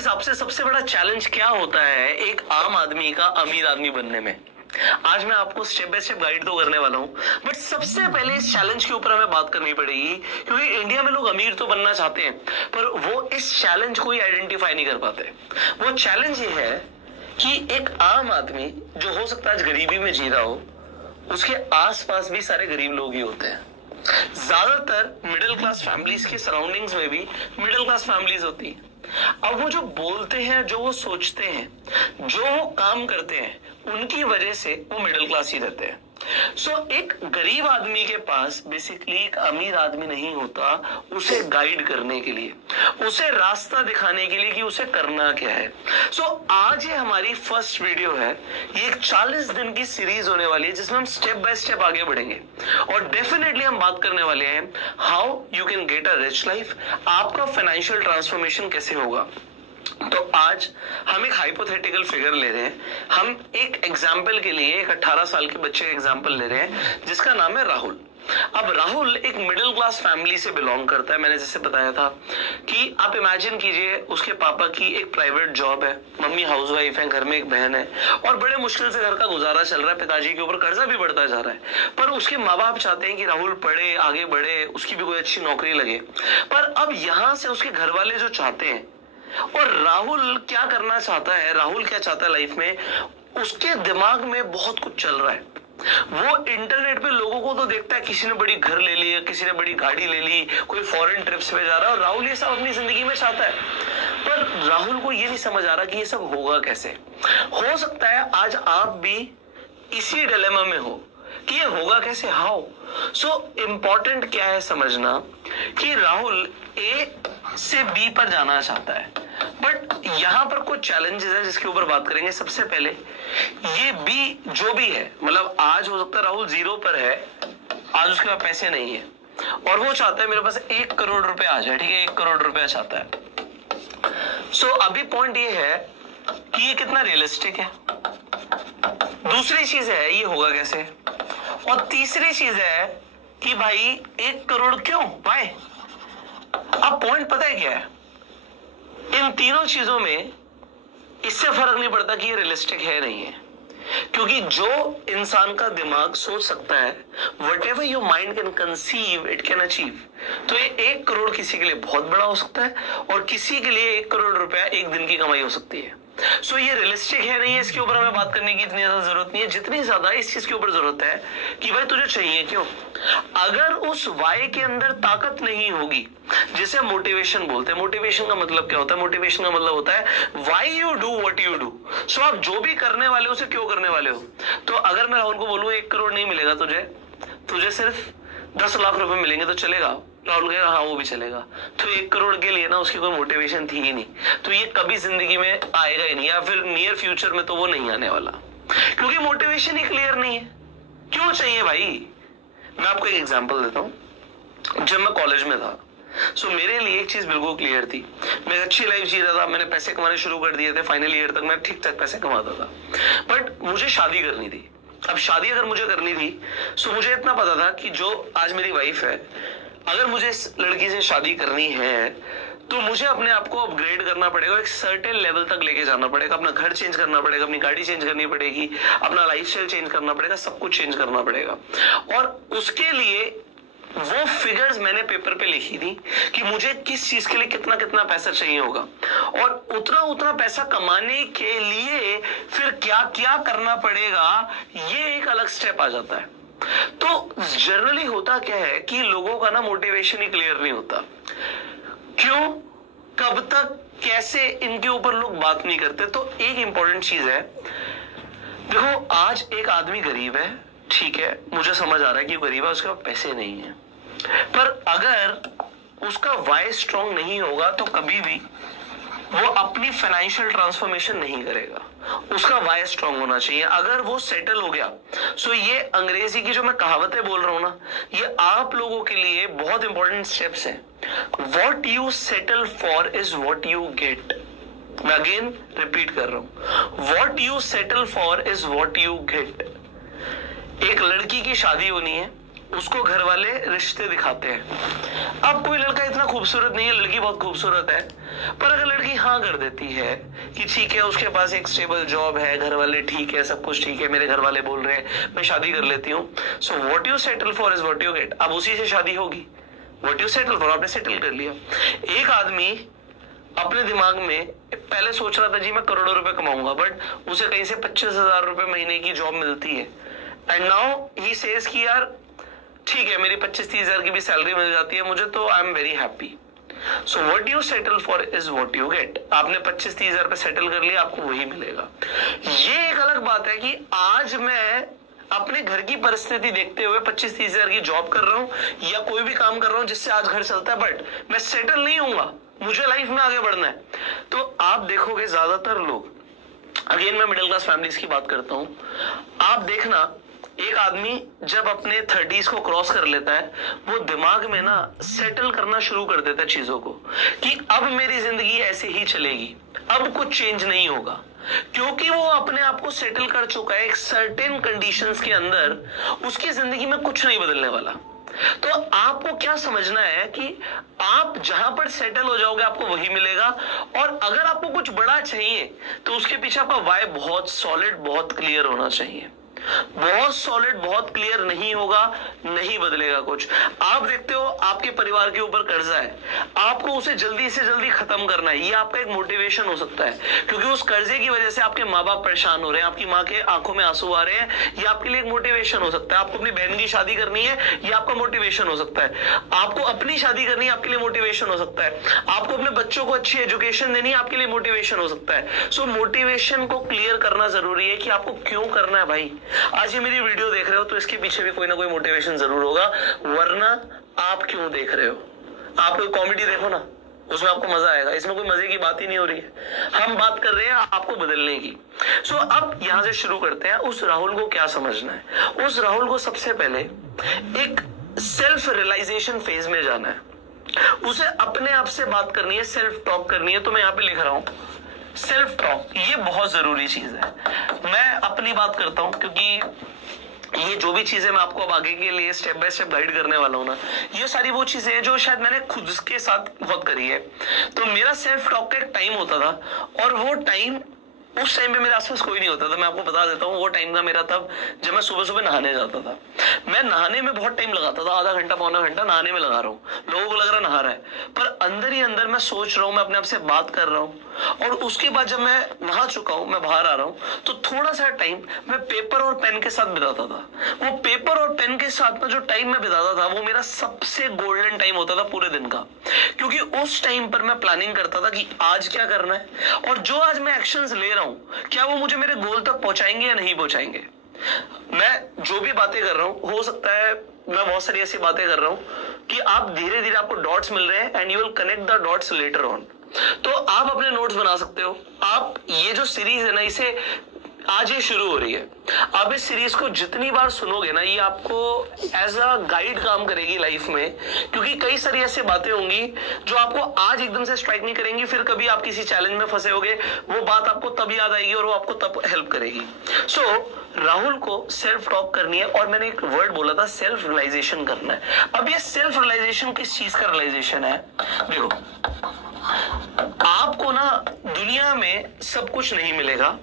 हिसाब से सबसे बड़ा चैलेंज क्या होता है एक आम आदमी का अमीर आदमी बनने में? आज मैं आपको स्टेप बाय स्टेप गाइड तो करने वाला हूं, बट सबसे पहले इस चैलेंज के ऊपर हमें बात करनी पड़ेगी, क्योंकि इंडिया में लोग अमीर तो बनना चाहते हैं पर वो इस चैलेंज को ही आइडेंटिफाई नहीं कर पाते। वो चैलेंज ये है कि एक आम आदमी जो हो सकता है आज गरीबी में जी रहा हो, उसके आसपास भी सारे गरीब लोग ही होते हैं। ज्यादातर मिडिल क्लास फैमिलीज के सराउंडिंग्स में भी मिडिल क्लास फैमिलीज होती है। अब वो जो बोलते हैं, जो वो सोचते हैं, जो वो काम करते हैं, उनकी वजह से वो मिडिल क्लास ही रहते हैं। सो एक गरीब आदमी के पास बेसिकली एक अमीर आदमी नहीं होता उसे गाइड करने के लिए, उसे रास्ता दिखाने के लिए कि उसे करना क्या है। सो आज ये हमारी फर्स्ट वीडियो है। ये एक 40 दिन की सीरीज होने वाली है जिसमें हम स्टेप बाय स्टेप आगे बढ़ेंगे और डेफिनेटली हम बात करने वाले हैं how you can get a rich life. आपका फाइनेंशियल ट्रांसफॉर्मेशन कैसे होगा। तो आज हम एक हाइपोथेटिकल फिगर ले रहे हैं। हम एक एग्जाम्पल के लिए एक 18 साल के बच्चे का एग्जाम्पल ले रहे हैं जिसका नाम है राहुल। अब राहुल एक मिडिल क्लास फैमिली से बिलोंग करता है। मैंने जैसे बताया था कि आप इमेजिन कीजिए उसके पापा की एक प्राइवेट जॉब है, मम्मी हाउसवाइफ है, घर में एक बहन है और बड़े मुश्किल से घर का गुजारा चल रहा है। पिताजी के ऊपर कर्जा भी बढ़ता जा रहा है, पर उसके माँ बाप चाहते हैं कि राहुल पढ़े, आगे बढ़े, उसकी भी कोई अच्छी नौकरी लगे। पर अब यहां से उसके घर वाले जो चाहते हैं, और राहुल क्या करना चाहता है, राहुल क्या चाहता है लाइफ में, उसके दिमाग में बहुत कुछ चल रहा है। वो इंटरनेट पे लोगों को तो देखता है, किसी ने बड़ी घर ले ली, किसी ने बड़ी गाड़ी ले ली, कोई फॉरेन ट्रिप्स पे जा रहा है, और राहुल ये सब अपनी जिंदगी में चाहता है। पर राहुल को ये नहीं समझ आ रहा कि ये सब होगा कैसे। हो सकता है आज आप भी इसी डिलेमा में हो कि ये होगा कैसे, हाउ। सो इंपॉर्टेंट क्या है समझना कि राहुल ए से बी पर जाना चाहता है, बट यहां पर कुछ चैलेंजेस है जिसके ऊपर बात करेंगे। सबसे पहले ये बी जो भी है, मतलब आज हो सकता है राहुल 0 पर है, आज उसके पास पैसे नहीं है और वो चाहता है मेरे पास 1 करोड़ रुपए आ जाए, ठीक है, 1 करोड़ रुपया चाहता है। सो अभी पॉइंट ये है कि ये कितना रियलिस्टिक है, दूसरी चीज है ये होगा कैसे, और तीसरी चीज है कि भाई 1 करोड़ क्यों, भाई। अब पॉइंट पता है क्या है, इन तीनों चीजों में इससे फर्क नहीं पड़ता कि ये रियलिस्टिक है नहीं है, क्योंकि जो इंसान का दिमाग सोच सकता है, what ever your mind can conceive it can achieve. तो ये 1 करोड़ किसी के लिए बहुत बड़ा हो सकता है और किसी के लिए 1 करोड़ रुपया एक दिन की कमाई हो सकती है। सो ये रियलिस्टिक है नहीं है, इसके ऊपर हमें बात करने की इतनी ज्यादा जरूरत नहीं है, जितनी ज्यादा इस चीज के ऊपर जरूरत है कि भाई तुझे चाहिए क्यों। अगर उस वाई के अंदर ताकत नहीं होगी, जिसे मोटिवेशन बोलते हैं। मोटिवेशन का मतलब क्या होता है, मोटिवेशन का मतलब होता है why you do what you do. So आप जो भी करने वाले हो उसे क्यों करने वाले हो। तो अगर मैं राहुल को बोलूं 1 करोड़ नहीं मिलेगा तुझे सिर्फ 10 लाख रुपए मिलेंगे तो चलेगा, राहुल कहेगा हाँ वो भी चलेगा। तो 1 करोड़ के लिए ना उसकी कोई मोटिवेशन थी ही नहीं, तो ये कभी जिंदगी में आएगा ही नहीं, या फिर नियर फ्यूचर में तो वो नहीं आने वाला, क्योंकि मोटिवेशन ही क्लियर नहीं है। क्यों चाहिए भाई। मैं आपको एक एग्जांपल देता हूं। जब मैं कॉलेज में था, सो मेरे लिए एक चीज बिल्कुल क्लियर थी, मैं अच्छी लाइफ जी रहा था, मैंने पैसे कमाने शुरू कर दिए थे, फाइनल ईयर तक मैं ठीक ठाक पैसे कमाता था, बट मुझे शादी करनी थी। अब शादी अगर मुझे करनी थी, सो मुझे इतना पता था कि जो आज मेरी वाइफ है, अगर मुझे इस लड़की से शादी करनी है तो मुझे अपने आप को अपग्रेड करना पड़ेगा, एक सर्टेन लेवल तक लेके जाना पड़ेगा, अपना घर चेंज करना पड़ेगा, अपनी गाड़ी चेंज करनी पड़ेगी, अपना लाइफस्टाइल चेंज करना पड़ेगा, सब कुछ चेंज करना पड़ेगा। और उसके लिए वो फिगर्स मैंने पेपर पे लिखी थी कि मुझे किस चीज के लिए कितना कितना पैसा चाहिए होगा, और उतना उतना पैसा कमाने के लिए फिर क्या क्या करना पड़ेगा, ये एक अलग स्टेप आ जाता है। तो जनरली होता क्या है कि लोगों का ना मोटिवेशन ही क्लियर नहीं होता। क्यों, कब तक, कैसे, इनके ऊपर लोग बात नहीं करते। तो एक इंपॉर्टेंट चीज है, देखो आज एक आदमी गरीब है, ठीक है, मुझे समझ आ रहा है कि वो गरीब है, उसके पास पैसे नहीं है, पर अगर उसका वाई स्ट्रांग नहीं होगा तो कभी भी वो अपनी फाइनेंशियल ट्रांसफॉर्मेशन नहीं करेगा। उसका वाई स्ट्रांग होना चाहिए। अगर वो सेटल हो गया, सो ये अंग्रेजी की जो मैं कहावतें बोल रहा हूं ना, ये आप लोगों के लिए बहुत इंपॉर्टेंट स्टेप्स हैं। What you settle for is what you get. मैं अगेन रिपीट कर रहा हूं, what you settle for is what you get. एक लड़की की शादी होनी है, उसको घर वाले रिश्ते दिखाते हैं। अब कोई लड़का इतना खूबसूरत नहीं है, लड़की बहुत खूबसूरत है, पर अगर लड़की हाँ कर देती है कि ठीक है उसके पास एक स्टेबल जॉब है, घर वाले ठीक है, सब कुछ ठीक है, मेरे घर वाले बोल रहे हैं मैं शादी कर लेती हूँ, so what you settle for is what you get. अब उसी से शादी होगी। व्हाट यू सेटल फॉर, आपने सेटल कर लिया। एक आदमी अपने दिमाग में पहले सोच रहा था जी मैं करोड़ों रुपए कमाऊंगा, बट उसे कहीं से 25,000 रुपए महीने की जॉब मिलती है, एंड नाउ ही सेज कि यार ठीक है मेरी 25-30 हजार की भी सैलरी मिल जाती है मुझे, तो I am very happy. So what you settle for is what you get. आपने 25-30 हजार पे सेटल कर लिया, आपको वही मिलेगा। ये एक अलग बात है कि आज मैं अपने घर की परिस्थिति देखते हुए 25-30 हजार की जॉब कर रहा हूं या कोई भी काम कर रहा हूं जिससे आज घर चलता है, बट मैं सेटल नहीं हूंगा, मुझे लाइफ में आगे बढ़ना है। तो आप देखोगे ज्यादातर लोग, अगेन मैं मिडिल क्लास फैमिलीज की बात करता हूं, आप देखना एक आदमी जब अपने 30s को क्रॉस कर लेता है, वो दिमाग में ना सेटल करना शुरू कर देता है चीजों को, कि अब मेरी जिंदगी ऐसे ही चलेगी, अब कुछ चेंज नहीं होगा, क्योंकि वो अपने आप को सेटल कर चुका है एक सर्टेन कंडीशंस के अंदर, उसकी जिंदगी में कुछ नहीं बदलने वाला। तो आपको क्या समझना है कि आप जहां पर सेटल हो जाओगे आपको वही मिलेगा, और अगर आपको कुछ बड़ा चाहिए तो उसके पीछे आपका वाई बहुत सॉलिड, बहुत क्लियर होना चाहिए। बहुत सॉलिड, बहुत क्लियर नहीं होगा, नहीं बदलेगा कुछ। आप देखते हो आपके परिवार के ऊपर कर्जा है, आपको उसे जल्दी से जल्दी खत्म करना है, ये आपका एक मोटिवेशन हो सकता है, क्योंकि उस कर्जे की वजह से आपके माँ बाप परेशान हो रहे हैं, आपकी माँ के आंखों में आंसू आ रहे हैं, ये आपके लिए एक मोटिवेशन हो सकता है। आपको अपनी बहन की शादी करनी है, ये आपका मोटिवेशन हो सकता है। आपको अपनी शादी करनी है, आपके लिए मोटिवेशन हो सकता है। आपको अपने बच्चों को अच्छी एजुकेशन देनी है, आपके लिए मोटिवेशन हो सकता है। सो मोटिवेशन को क्लियर करना जरूरी है कि आपको क्यों करना है। भाई आज ये मेरी वीडियो देख रहे हो तो इसके पीछे भी कोई ना कोई मोटिवेशन जरूर होगा, वरना आप क्यों देख रहे हो। आप कोई कॉमेडी देखो ना, उसमें आपको मजा आएगा, इसमें कोई मजे की बात ही नहीं हो रही है, हम बात कर रहे हैं आपको बदलने की। सो अब यहां से शुरू करते हैं। उस राहुल को क्या समझना है। उस राहुल को सबसे पहले एक सेल्फ रियलाइजेशन फेज में जाना है, उसे अपने आप से बात करनी है, सेल्फ टॉक करनी है। तो मैं यहां पे लिख रहा हूं सेल्फ टॉक, ये बहुत जरूरी चीज है। मैं अपनी बात करता हूं क्योंकि ये जो भी चीजें मैं आपको अब आगे के लिए स्टेप बाय स्टेप गाइड करने वाला हूं ना, ये सारी वो चीजें हैं जो शायद मैंने खुद के साथ बहुत करी है। तो मेरा सेल्फ टॉक का एक टाइम होता था, और वो टाइम उस टाइम पे मेरे आसपास कोई नहीं होता था। मैं आपको बता देता हूँ वो टाइम था मेरा तब जब मैं सुबह सुबह नहाने जाता था। मैं नहाने में बहुत टाइम लगाता था, आधा घंटा पौना घंटा नहाने में लगा रहा हूँ। लोगों को लग रहा नहा रहा है, पर अंदर ही अंदर मैं सोच रहा हूँ, मैं अपने आप से बात कर रहा हूँ। और उसके बाद जब मैं नहा चुका हूँ, मैं बाहर आ रहा हूँ, तो थोड़ा सा टाइम मैं पेपर और पेन के साथ बिताता था। वो पेपर और पेन के साथ में जो टाइम मैं बिताता था वो मेरा सबसे गोल्डन टाइम होता था पूरे दिन का, क्योंकि उस टाइम पर मैं प्लानिंग करता था कि आज क्या करना है, और जो आज मैं एक्शंस ले रहा हूं क्या वो मुझे मेरे गोल तक पहुंचाएंगे या नहीं पहुंचाएंगे। मैं जो भी बातें कर रहा हूं, हो सकता है मैं बहुत सारी ऐसी बातें कर रहा हूं कि आप धीरे धीरे आपको डॉट्स मिल रहे हैं, and you will connect the dots later on. तो आप अपने नोट्स बना सकते हो। आप ये जो सीरीज है ना, इसे आज ये शुरू हो रही है, आप इस सीरीज को जितनी बार सुनोगे ना, ये आपको एज अ गाइड काम करेगी लाइफ में, क्योंकि कई सारी ऐसी बातें होंगी जो आपको आज एकदम से स्ट्राइक नहीं करेंगी, फिर कभी आप किसी चैलेंज में फंसे होगे, वो बात आपको तब याद आएगी और वो आपको तब हेल्प करेगी। सो राहुल को सेल्फ टॉक करनी है, और मैंने एक वर्ड बोला था सेल्फ रियलाइजेशन करना है। अब ये सेल्फ रियलाइजेशन किस चीज का रियलाइजेशन है। देखो, आपको ना दुनिया में सब कुछ नहीं मिलेगा,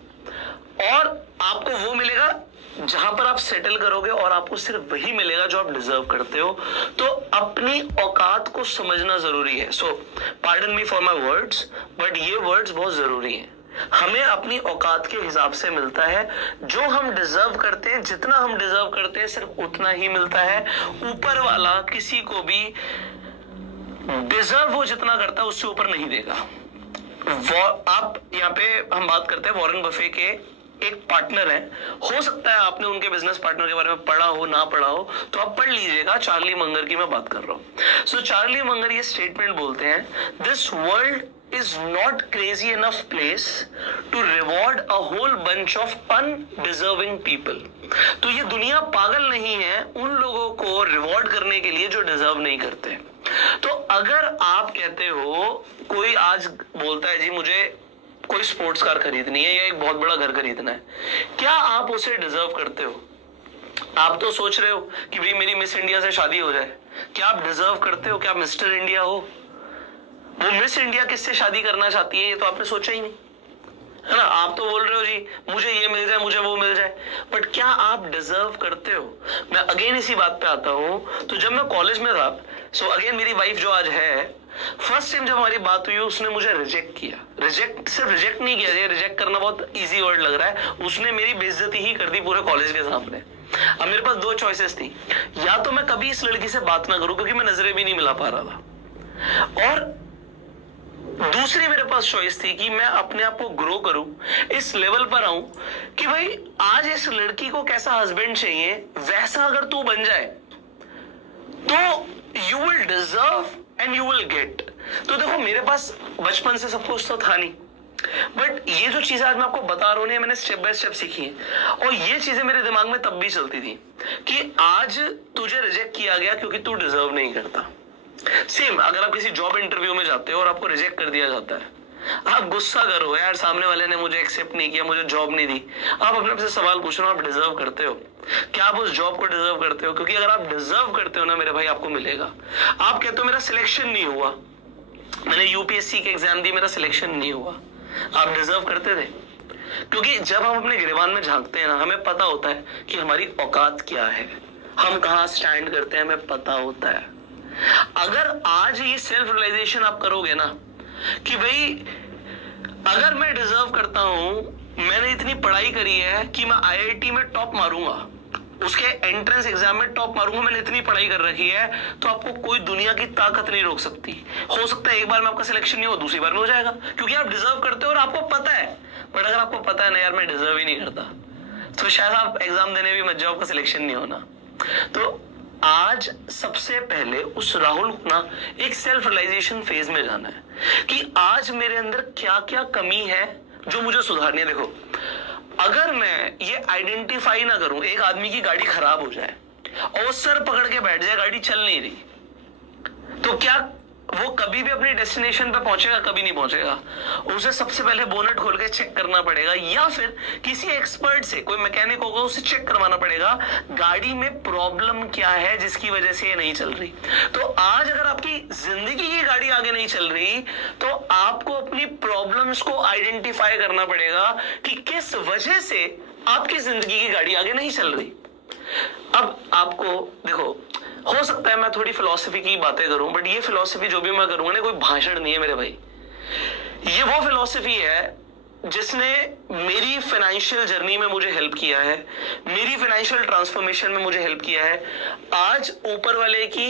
और आपको वो मिलेगा जहां पर आप सेटल करोगे, और आपको सिर्फ वही मिलेगा जो आप डिजर्व करते हो। तो अपनी औकात को समझना जरूरी है। So pardon me for my words, but ये वर्ड्स बहुत जरूरी हैं। हमें अपनी औकात के हिसाब से मिलता है, जो हम डिजर्व करते हैं, जितना हम डिजर्व करते हैं सिर्फ उतना ही मिलता है। ऊपर वाला किसी को भी डिजर्व वो जितना करता है उससे ऊपर नहीं देगा। आप यहाँ पे हम बात करते हैं वॉरेन बफे के एक पार्टनर है, हो सकता है आपने उनके बिजनेस पार्टनर के बारे में पढ़ा हो, ना पढ़ा हो, तो आप पढ़ लीजिएगा। चार्ली मंगर की मैं बात कर रहा हूं। सो चार्ली मंगर ये स्टेटमेंट बोलते हैं, this world is not crazy enough place to reward a whole bunch of undeserving people। तो ये दुनिया पागल नहीं है उन लोगों को रिवॉर्ड करने के लिए जो डिजर्व नहीं करते। तो अगर आप कहते हो, कोई आज बोलता है जी मुझे कोई स्पोर्ट्स कार खरीदनी है या एक बहुत बड़ा घर खरीदना है, क्या आप उसे डिजर्व करते हो? आप तो सोच रहे हो कि भाई मेरी मिस इंडिया से शादी हो जाए। क्या आप डिजर्व करते हो? क्या आप मिस्टर इंडिया हो? वो मिस इंडिया किससे शादी करना चाहती है ये तो आपने सोचा ही नहीं, है ना। आप तो बोल रहे हो जी मुझे ये मिल जाए, मुझे वो मिल जाए, बट क्या आप डिजर्व करते हो? मैं अगेन इसी बात पे आता हूं। तो जब मैं कॉलेज में था, सो अगेन मेरी वाइफ जो आज है, फर्स्ट टाइम जब हमारी बात हुई उसने मुझे रिजेक्ट किया। सिर्फ रिजेक्ट नहीं किया, ये रिजेक्ट करना बहुत इजी वर्ड लग रहा है, उसने मेरी बेइज्जती ही कर दी पूरे कॉलेज के सामने। अब मेरे पास दो चॉइसेस थी, या तो मैं कभी इस लड़की से बात ना करूं क्योंकि मैं नजरें भी नहीं मिला पा रहा था, और दूसरी मेरे पास चॉइस थी कि मैं अपने आप को ग्रो करूं, इस लेवल पर आऊं कि भाई आज इस लड़की को कैसा हस्बैंड चाहिए वैसा अगर तू बन जाए तो you will deserve and you will get. तो देखो मेरे पास बचपन से सब कुछ तो था नहीं, बट ये जो चीजें आज मैं आपको बता रहा हूं मैंने स्टेप बाय स्टेप सीखी है, और ये चीजें मेरे दिमाग में तब भी चलती थी कि आज तुझे रिजेक्ट किया गया क्योंकि तू डिजर्व नहीं करता। सेम अगर आप किसी जॉब इंटरव्यू में जाते हो और आपको रिजेक्ट कर दिया जाता है, आप गुस्सा करो यार सामने वाले ने मुझे एक्सेप्ट नहीं किया, मुझे जॉब नहीं दी। आप अपने आप से सवाल पूछ रहे हो आप डिजर्व करते हो? क्या आप उस जॉब को डिजर्व करते हो? क्योंकि अगर आप डिजर्व करते हो ना मेरे भाई आपको मिलेगा। आप कहते हो मेरा सिलेक्शन नहीं हुआ, मैंने यूपीएससी के एग्जाम दी मेरा सिलेक्शन नहीं हुआ, आप डिजर्व करते थे? क्योंकि जब हम अपने गिरबान में झांकते हैं ना हमें पता होता है कि हमारी औकात क्या है, हम कहां स्टैंड करते हैं, हमें पता होता है। अगर आज ये सेल्फ रियलाइजेशन आप करोगे ना कि भाई अगर मैं डिजर्व करता हूं, मैंने इतनी पढ़ाई करी है कि मैं आईआईटी में टॉप मारूंगा, उसके एंट्रेंस एग्जाम में टॉप मारूंगा, मैंने इतनी पढ़ाई कर रखी है, तो आपको कोई दुनिया की ताकत नहीं रोक सकती। हो सकता है एक बार में आपका सिलेक्शन नहीं हो, दूसरी बार में हो जाएगा क्योंकि आप डिजर्व करते हो और आपको पता है। बट अगर आपको पता है ना यार मैं डिजर्व ही नहीं करता, तो शायद आप एग्जाम देने भी मत जाओ, आपका सिलेक्शन नहीं होना। तो आज सबसे पहले उस राहुल को ना एक सेल्फ रियलाइजेशन फेज में जाना है कि आज मेरे अंदर क्या क्या कमी है जो मुझे सुधारनी है। देखो अगर मैं ये आइडेंटिफाई ना करूं, एक आदमी की गाड़ी खराब हो जाए और वो सर पकड़ के बैठ जाए गाड़ी चल नहीं रही, तो क्या वो कभी भी अपनी डेस्टिनेशन पे पहुंचेगा? कभी नहीं पहुंचेगा। उसे सबसे पहले बोनट खोल के चेक करना पड़ेगा, या फिर किसी एक्सपर्ट से, कोई मैकेनिक होगा उसे चेक करवाना पड़ेगा गाड़ी में प्रॉब्लम क्या है जिसकी वजह से ये नहीं चल रही। तो आज अगर आपकी जिंदगी की गाड़ी आगे नहीं चल रही तो आपको अपनी प्रॉब्लम्स को आइडेंटिफाई करना पड़ेगा कि किस वजह से आपकी जिंदगी की गाड़ी आगे नहीं चल रही। अब आपको देखो, हो सकता है मैं थोड़ी फिलॉसफी की बातें करूं, बट ये फिलॉसफी जो भी मैं करूंगा ना कोई भाषण नहीं है मेरे भाई, ये वो फिलॉसफी है जिसने मेरी फाइनेंशियल जर्नी में मुझे हेल्प किया है, मेरी फाइनेंशियल ट्रांसफॉर्मेशन में मुझे हेल्प किया है। आज ऊपर वाले की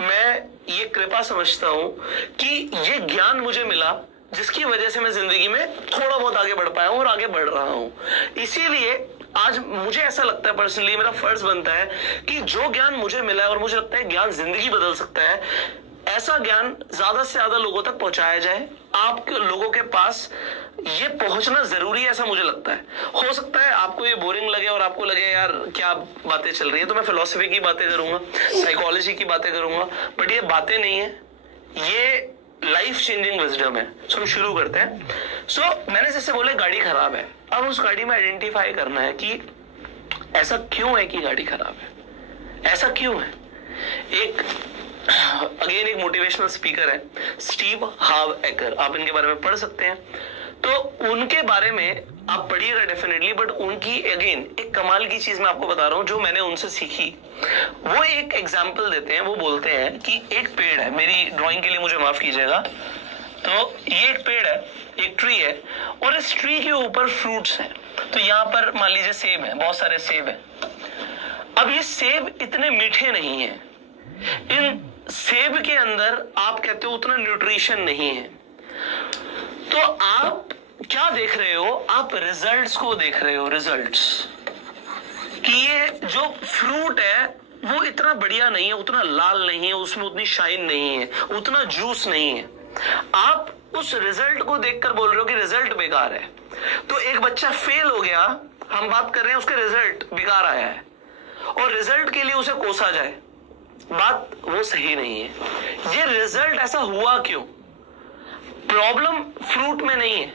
मैं ये कृपा समझता हूं कि ये ज्ञान मुझे मिला जिसकी वजह से मैं जिंदगी में थोड़ा बहुत आगे बढ़ पाया हूं और आगे बढ़ रहा हूं। इसीलिए आज मुझे ऐसा लगता है पर्सनली, मेरा फर्ज बनता है कि जो ज्ञान मुझे मिला है और मुझे लगता है ज्ञान जिंदगी बदल सकता है, ऐसा ज्ञान ज्यादा से ज्यादा लोगों तक पहुंचाया जाए। आपके लोगों के पास ये पहुंचना जरूरी है ऐसा मुझे लगता है। हो सकता है आपको ये बोरिंग लगे और आपको लगे यार क्या बातें चल रही है, तो मैं फिलॉसफी की बातें करूंगा, साइकोलॉजी की बातें करूंगा, बट ये बातें नहीं है, ये लाइफ चेंजिंग विजडम है। सो हम शुरू करते हैं। सो मैंने जैसे बोले गाड़ी खराब है, अब उस गाड़ी में आइडेंटिफाई करना है कि ऐसा क्यों है कि गाड़ी खराब है, ऐसा क्यों है। एक अगेन एक मोटिवेशनल स्पीकर है स्टीव हाव एकर, आप इनके बारे में पढ़ सकते हैं, तो उनके बारे में आप पढ़िएगा डेफिनेटली। बट उनकी अगेन एक कमाल की चीज मैं आपको बता रहा हूं जो मैंने उनसे सीखी। वो एक एग्जाम्पल देते हैं, वो बोलते हैं कि एक पेड़ है, मेरी ड्राइंग के लिए मुझे माफ कीजिएगा, तो ये एक पेड़ है, एक ट्री है, और इस ट्री के ऊपर फ्रूट्स हैं। तो यहाँ पर मान लीजिए सेब है, बहुत सारे सेब है। अब ये सेब इतने मीठे नहीं है, इन सेब के अंदर आप कहते हो उतना न्यूट्रिशन नहीं है। तो आप क्या देख रहे हो? आप रिजल्ट्स को देख रहे हो, रिजल्ट्स कि ये जो फ्रूट है वो इतना बढ़िया नहीं है, उतना लाल नहीं है, उसमें उतनी शाइन नहीं है, उतना जूस नहीं है। आप उस रिजल्ट को देखकर बोल रहे हो कि रिजल्ट बेकार है। तो एक बच्चा फेल हो गया, हम बात कर रहे हैं उसके रिजल्ट बेकार आया है, और रिजल्ट के लिए उसे कोसा जाए, बात वो सही नहीं है। ये रिजल्ट ऐसा हुआ क्यों? प्रॉब्लम फ्रूट में नहीं है,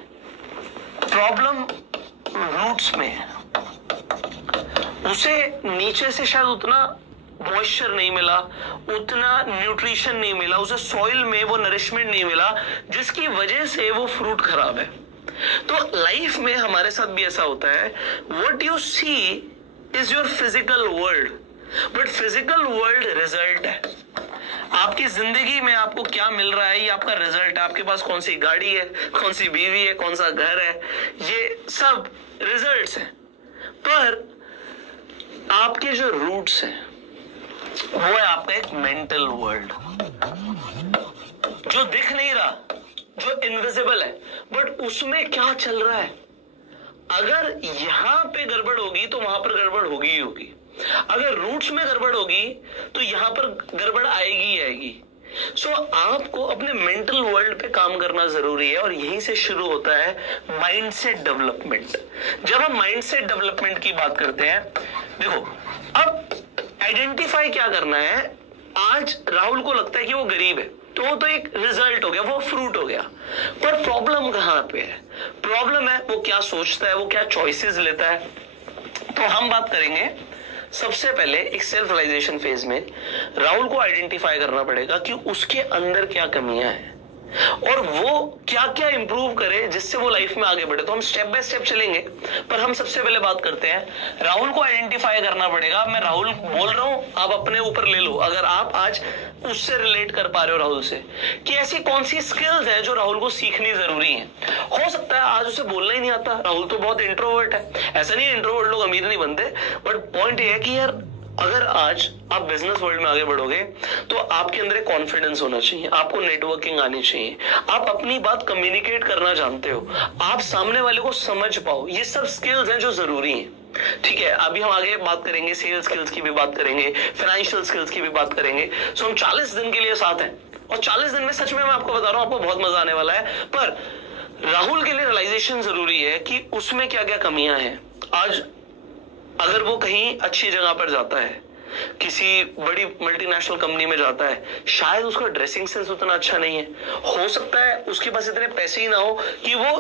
प्रॉब्लम रूट्स में है। उसे नीचे से शायद उतना मॉइस्चर नहीं मिला, उतना न्यूट्रिशन नहीं मिला, उसे सॉइल में वो नरिशमेंट नहीं मिला जिसकी वजह से वो फ्रूट खराब है। तो लाइफ में हमारे साथ भी ऐसा होता है, what you see is your physical world, but physical world result है। आपकी जिंदगी में आपको क्या मिल रहा है ये आपका रिजल्ट है। आपके पास कौन सी गाड़ी है, कौन सी बीवी है, कौन सा घर है, ये सब रिजल्ट्स हैं। पर आपके जो रूट्स हैं वो है आपका एक मेंटल वर्ल्ड, जो दिख नहीं रहा, जो इनविजिबल है, बट उसमें क्या चल रहा है। अगर यहां पे गड़बड़ होगी तो वहां पर गड़बड़ होगी ही होगी। अगर रूट्स में गड़बड़ होगी तो यहां पर गड़बड़ आएगी ही आएगी। सो आपको अपने मेंटल वर्ल्ड पे काम करना जरूरी है, और यहीं से शुरू होता है माइंडसेट डेवलपमेंट। जब हम माइंडसेट डेवलपमेंट की बात करते हैं, देखो अब आइडेंटिफाई क्या करना है। आज राहुल को लगता है कि वो गरीब है, तो वो तो एक रिजल्ट हो गया, वो फ्रूट हो गया। पर प्रॉब्लम कहां पे है? प्रॉब्लम है वो क्या सोचता है, वो क्या चॉइसेस लेता है। तो हम बात करेंगे सबसे पहले एक सेल्फ रियलाइजेशन फेज में राहुल को आइडेंटिफाई करना पड़ेगा कि उसके अंदर क्या कमियां हैं और वो क्या क्या इंप्रूव करे जिससे वो लाइफ में आगे बढ़े। तो हम स्टेप बाय स्टेप चलेंगे, पर हम सबसे पहले बात करते हैं राहुल को आइडेंटिफाई करना पड़ेगा। मैं राहुल बोल रहा हूं, आप अपने ऊपर ले लो, अगर आप आज उससे रिलेट कर पा रहे हो राहुल से, कि ऐसी कौन सी स्किल्स है जो राहुल को सीखनी जरूरी है। हो सकता है आज उसे बोलना ही नहीं आता, राहुल तो बहुत इंट्रोवर्ट है। ऐसा नहीं है इंट्रोवर्ट लोग अमीर नहीं बनते, बट पॉइंट ये है कि यार अगर आज आप बिजनेस वर्ल्ड में आगे बढ़ोगे तो आपके अंदर एक कॉन्फिडेंस होना चाहिए, आपको नेटवर्किंग आनी चाहिए, आप अपनी बात कम्युनिकेट करना जानते हो, आप सामने वाले को समझ पाओ। ये सब स्किल्स हैं जो जरूरी हैं। ठीक है, अभी हम आगे बात करेंगे, सेल्स स्किल्स की भी बात करेंगे, फाइनेंशियल स्किल्स की भी बात करेंगे। सो हम 40 दिन के लिए साथ हैं, और 40 दिन में सच में मैं आपको बता रहा हूं, आपको बहुत मजा आने वाला है। पर राहुल के लिए रियलाइजेशन जरूरी है कि उसमें क्या क्या कमियां हैं। आज अगर वो कहीं अच्छी जगह पर जाता है, किसी बड़ी मल्टीनेशनल कंपनी में जाता है, शायद उसका ड्रेसिंग सेंस उतना अच्छा नहीं है, हो सकता है उसके पास इतने पैसे ही ना हो कि वो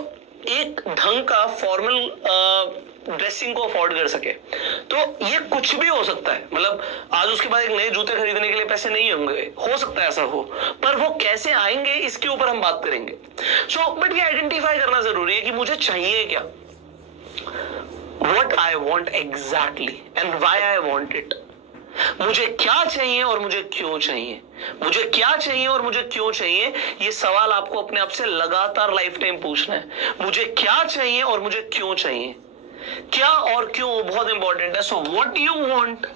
एक ढंग का फॉर्मल ड्रेसिंग को अफोर्ड कर सके। तो ये कुछ भी हो सकता है, मतलब आज उसके पास एक नए जूते खरीदने के लिए पैसे नहीं होंगे, हो सकता है ऐसा हो, पर वो कैसे आएंगे इसके ऊपर हम बात करेंगे। बट ये आइडेंटिफाई करना जरूरी है कि मुझे चाहिए क्या, what I want exactly and why I want it। मुझे क्या चाहिए और मुझे क्यों चाहिए, मुझे क्या चाहिए और मुझे क्यों चाहिए, ये सवाल आपको अपने आप से लगातार लाइफ टाइम पूछना है। मुझे क्या चाहिए और मुझे क्यों चाहिए, क्या और क्यों बहुत इंपॉर्टेंट है। So what you want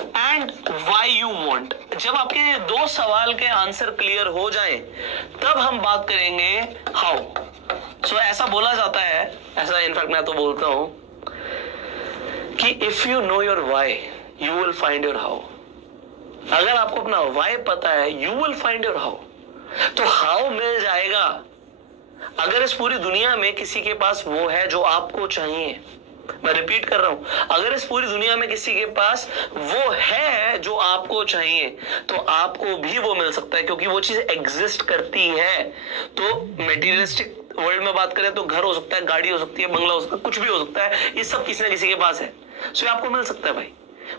and why you want. जब आपके दो सवाल के आंसर क्लियर हो जाएं, तब हम बात करेंगे हाउ। सो ऐसा बोला जाता है, ऐसा इनफैक्ट मैं तो बोलता हूं कि if you know your why you will find your how. अगर आपको अपना वाई पता है you will find your how. तो हाउ मिल जाएगा अगर इस पूरी दुनिया में किसी के पास वो है जो आपको चाहिए। मैं रिपीट कर रहा हूं, अगर इस पूरी दुनिया में किसी के पास वो है जो आपको चाहिए तो आपको भी वो मिल सकता है, क्योंकि वो चीज एग्जिस्ट करती है। तो मेटीरियलिस्टिक वर्ल्ड में बात करें तो घर हो सकता है, गाड़ी हो सकती है, बंगला हो सकता है, कुछ भी हो सकता है, ये सब किसी ना किसी के पास है। सो आपको मिल सकता है भाई,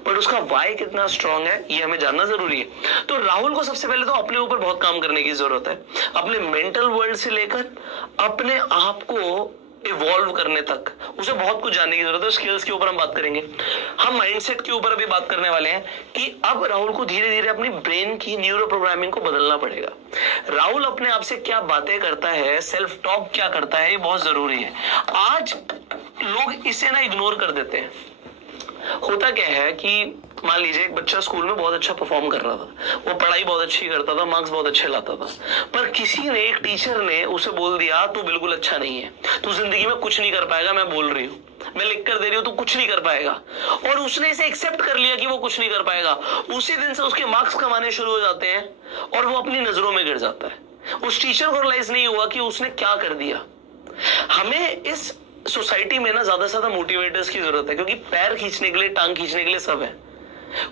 बट उसका वाई कितना स्ट्रांग है ये हमें जानना जरूरी है। तो राहुल को सबसे पहले तो अपने ऊपर बहुत काम करने की जरूरत है, अपने मेंटल वर्ल्ड से लेकर अपने आप को इवॉल्व करने तक उसे बहुत कुछ जानने की जरूरत है। स्किल्स के ऊपर हम बात करेंगे, हम माइंडसेट के ऊपर अभी बात करने वाले हैं कि अब राहुल को धीरे धीरे अपनी ब्रेन की न्यूरो प्रोग्रामिंग को बदलना पड़ेगा। राहुल अपने आप से क्या बातें करता है, सेल्फ टॉक क्या करता है, ये बहुत जरूरी है। आज लोग इसे ना इग्नोर कर देते हैं। होता क्या है कि मान लीजिए एक बच्चा स्कूल में बहुत अच्छा परफॉर्म कर रहा था, वो पढ़ाई बहुत अच्छी करता था, मार्क्स बहुत अच्छे लाता था, पर किसी ने, एक टीचर ने उसे बोल दिया तू बिल्कुल अच्छा नहीं है, तू जिंदगी में कुछ नहीं कर पाएगा, मैं बोल रही हूँ, मैं लिख कर दे रही हूँ, तू कुछ नहीं कर पाएगा। और उसने इसे एक्सेप्ट कर लिया कि वो कुछ नहीं कर पाएगा। उसी दिन से उसके मार्क्स कमाने शुरू हो जाते हैं और वो अपनी नजरों में गिर जाता है। उस टीचर को रियलाइज नहीं हुआ कि उसने क्या कर दिया। हमें इस सोसाइटी में ना ज्यादा से ज्यादा मोटिवेटर्स की जरूरत है, क्योंकि पैर खींचने के लिए, टांग खींचने के लिए सब है,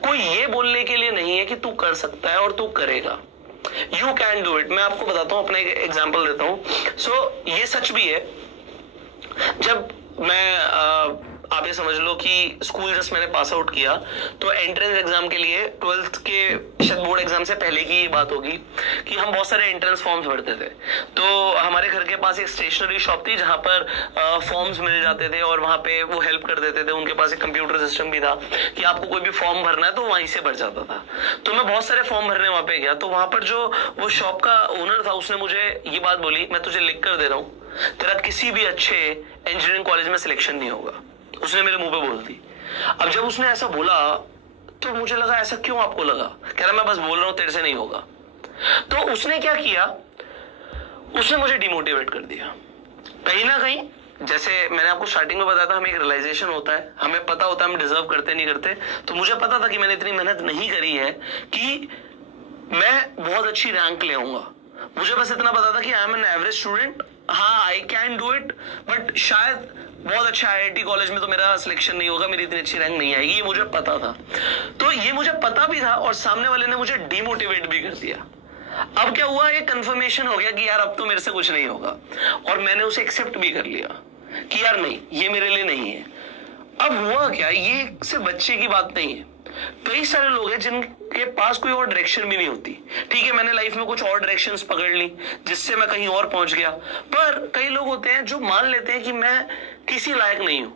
कोई ये बोलने के लिए नहीं है कि तू कर सकता है और तू करेगा। You can do it. मैं आपको बताता हूं, अपना एक एग्जाम्पल देता हूं। सो ये सच भी है। जब मैं आप ये समझ लो कि स्कूल जस्ट मैंने पास आउट किया तो एंट्रेंस एग्जाम के लिए 12th के शायद बोर्ड एग्जाम से पहले की ये बात होगी कि हम बहुत सारे एंट्रेंस फॉर्म्स भरते थे। तो हमारे घर के पास एक स्टेशनरी शॉप थी जहां पर फॉर्म्स मिल जाते थे और वहां पे वो हेल्प कर देते थे। उनके पास एक कंप्यूटर सिस्टम भी था कि आपको कोई भी फॉर्म भरना है तो वहीं से भर जाता था। तो मैं बहुत सारे फॉर्म भरने वहां पे गया, तो वहां पर जो वो शॉप का ओनर था उसने मुझे ये बात बोली, मैं तुझे लिख कर दे रहा हूँ, तेरा किसी भी अच्छे इंजीनियरिंग कॉलेज में सिलेक्शन नहीं होगा। उसने मेरे मुंह पे बोल दी। अब जब उसने ऐसा बोला तो मुझे लगा ऐसा क्यों आपको लगा? कह रहा मैं बस बोल रहा हूं तेरे से नहीं होगा। तो उसने क्या किया, उसने मुझे डिमोटिवेट कर दिया। कहीं ना कहीं जैसे मैंने आपको स्टार्टिंग में बताया था, हमें एक रियलाइजेशन होता है, हमें पता होता है हम डिजर्व करते नहीं करते। तो मुझे पता था कि मैंने इतनी मेहनत नहीं करी है कि मैं बहुत अच्छी रैंक ले आऊंगा। मुझे बस इतना पता था कि I am an average student, हाँ I can do it, but शायद बहुत अच्छा आईआईटी कॉलेज में तो मेरा सिलेक्शन नहीं होगा, मेरी इतनी अच्छी रैंक नहीं आएगी, ये मुझे पता था। तो ये मुझे पता भी था और सामने वाले ने मुझे डिमोटिवेट भी कर दिया। अब क्या हुआ, ये कंफर्मेशन हो गया कि यार अब तो मेरे से कुछ नहीं होगा, और मैंने उसे एक्सेप्ट भी कर लिया कि यार नहीं, ये मेरे लिए नहीं है। अब हुआ क्या, ये सिर्फ बच्चे की बात नहीं है, कई सारे लोग हैं जिनके पास कोई और डायरेक्शन भी नहीं होती। ठीक है, मैंने लाइफ में कुछ और डायरेक्शंस पकड़ ली जिससे मैं कहीं और पहुंच गया, पर कई लोग होते हैं जो मान लेते हैं कि मैं किसी लायक नहीं हूं,